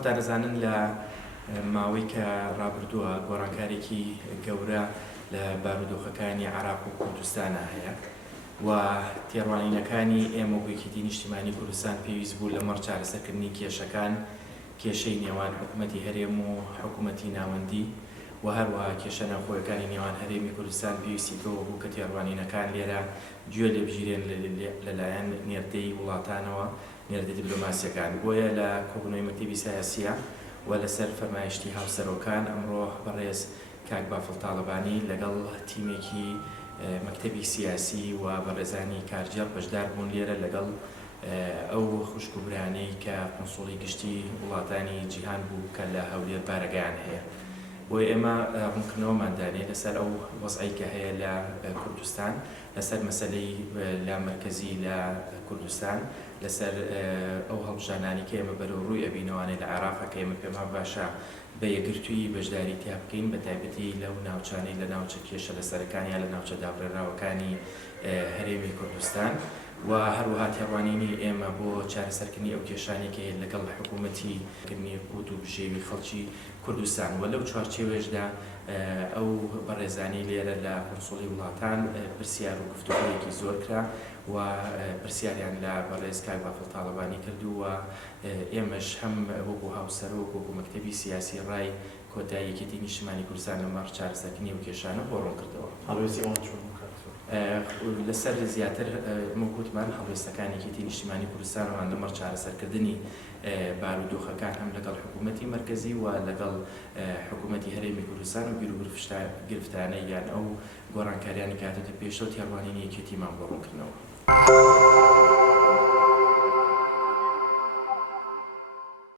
خۆتان دەزانن لە ماوەی کە ڕابردووە گۆڕانکارێکی گەورە لە بارودۆخەکانی عێراق و کوردستانە هەیە و تێڕوانینەکانی ئێمە و یەکێتی نیشتیمانی کوردستان پێویست بوو لەمەڕ چارەسەرکردنی کێشەکان، کێشەی نێوان حکوومەتی هەرێم و حکوومەتی ناوەندی و هەروەها کێشە ناوخۆیەکانی نێوان هەرێمی کوردستان پێویستی تۆ بوو کە تێڕوانینەکان لێرە گوێ لێ بژیرێن لەلایەن نێردەی وڵاتانەوە، نێردەی دیپلۆماسیەکان. بۆیە لە کۆبوونەوەی مەکتەبی سیاسیە و لەسەر فەرمایشتی هاوسەرۆکان ئەمڕۆ بەڕێز کاک بافڵ تاڵەبانی لەگەڵ تیمێکی مەکتەبی سیاسی و بەڕێزانی کارجێڕ بەشدار بوون لێرە لەگەڵ ئەو خوشک و برانەی کە قۆنسوڵی گشتی وڵاتانی جیهان بوو کە لە هەولێر بارەگەیان هەیە. بۆی ئێمە ڕوونکردنەوەماندانێت لەسەر ئەو وەزعی کە هەیە لە کوردستان، لەسەر مەسەلەی لا مرکزی لە کوردستان، لەسەر ئەو هەڵبژانانی کە ئێمە بەرەو ڕووی ئەبینەوانەی لە عێراقە کە ئێمە پێمان باشە بە یەکگرتووی بەشداری تیا بکەین، بە تایبەتی لەو ناوچانەی لە ناوچە کێشە لەسەرەکانی یا لە ناوچە داڕێراوەکانی هەرێمی کوردستان و هەروەها تێڕوانینی ئێمە بۆ چارەسەرکردنی ئەو کێشانێکی لەگەڵ حکوومەتی کردنی قوت و بژێوی خەڵکی کوردستان و لەو چوارچێوێژدا ئەو بەڕێزانی لێرە لە قۆنسوڵی وڵاتان پرسیار و گفتوگۆیەکی زۆر کرا و پرسیاریان لە بەڕێز کاک بافڵ تاڵەبانی کردو و ئێمەش هەم وەکو هاوسەرۆک وەکو مەکتەبی سیاسی ڕای کۆتایی یەکێتی نیشتیمانی کوردستان لەمەڕ چارەسەرکردنی ئەو کێشانە بۆ ڕوون کردەوە. لەسەر زیاتر وەکوتمان هەڵوێستەکانێکی نیشتیمانی کوردستانەوە لەمەڕ چارەسەرکردنی بارودۆخەکان هەم لەگەڵ حکوومەتی مەرکەزی و لەگەڵ حکوومەتی هەرێمی کوردستان و بیر و گرفتانەی یان ئەو گۆڕانکاریانی کاتێتە پێشەوە تێڕوانینی یەکێتیمان بۆ ڕوونکردنەوە.